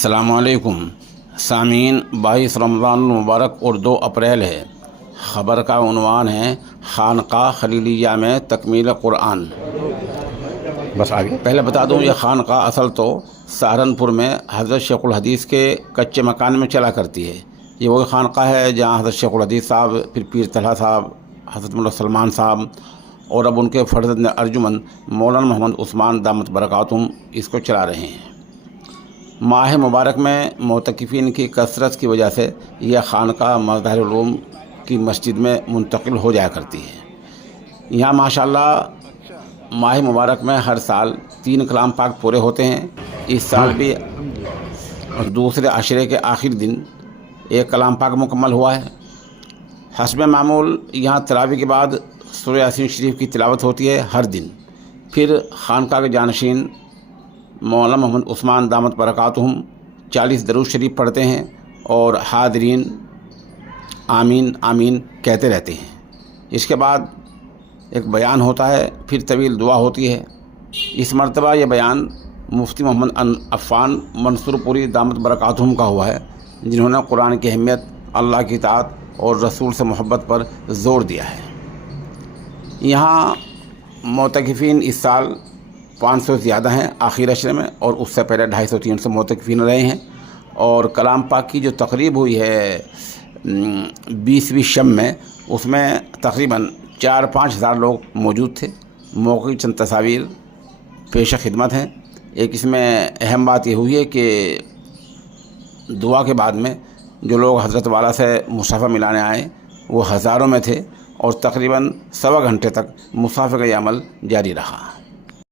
السلام علیکم سامعین، 22 رمضان المبارک اور 2 اپریل ہے۔ خبر کا عنوان ہے خانقاہ خلیلیہ میں تکمیل قرآن۔ بس آگے پہلے بتا دوں، یہ خانقاہ اصل تو سہارنپور میں حضرت شیخ الحدیث کے کچے مکان میں چلا کرتی ہے۔ یہ وہی خانقاہ ہے جہاں حضرت شیخ الحدیث صاحب، پھر پیر طلحہ صاحب، حضرت مولانا سلمان صاحب اور اب ان کے فرزند ارجمند مولانا محمد عثمان دامت برکاتہم اس کو چلا رہے ہیں۔ ماہ مبارک میں معتکفین کی کثرت کی وجہ سے یہ خانقاہ مظاہر العلوم کی مسجد میں منتقل ہو جایا کرتی ہے۔ یہاں ماشاءاللہ ماہ مبارک میں ہر سال 3 کلام پاک پورے ہوتے ہیں۔ اس سال بھی دوسرے عشرے کے آخری دن 1 کلام پاک مکمل ہوا ہے۔ حسب معمول یہاں تراویح کے بعد سورہ یاسین شریف کی تلاوت ہوتی ہے ہر دن۔ پھر خانقاہ کے جانشین مولانا محمد عثمان دامت برکاتہم 40 درود شریف پڑھتے ہیں اور حاضرین آمین آمین کہتے رہتے ہیں۔ اس کے بعد ایک بیان ہوتا ہے، پھر طویل دعا ہوتی ہے۔ اس مرتبہ یہ بیان مفتی محمد عفان منصور پوری دامت برکاتہم کا ہوا ہے، جنہوں نے قرآن کی اہمیت، اللہ کی اطاعت اور رسول سے محبت پر زور دیا ہے۔ یہاں معتکفین اس سال 500 زیادہ ہیں آخر عشرے میں، اور اس سے پہلے 250-300 معتکفین رہے ہیں۔ اور کلام پاک کی جو تقریب ہوئی ہے 20ویں شب میں، اس میں تقریباً 4-5 ہزار لوگ موجود تھے۔ موقع کی چند تصاویر پیش خدمت ہیں۔ ایک اس میں اہم بات یہ ہوئی ہے کہ دعا کے بعد میں جو لوگ حضرت والا سے مصافحہ ملانے آئے وہ ہزاروں میں تھے، اور تقریباً 1.25 گھنٹے تک مصافحہ کا یہ عمل جاری رہا۔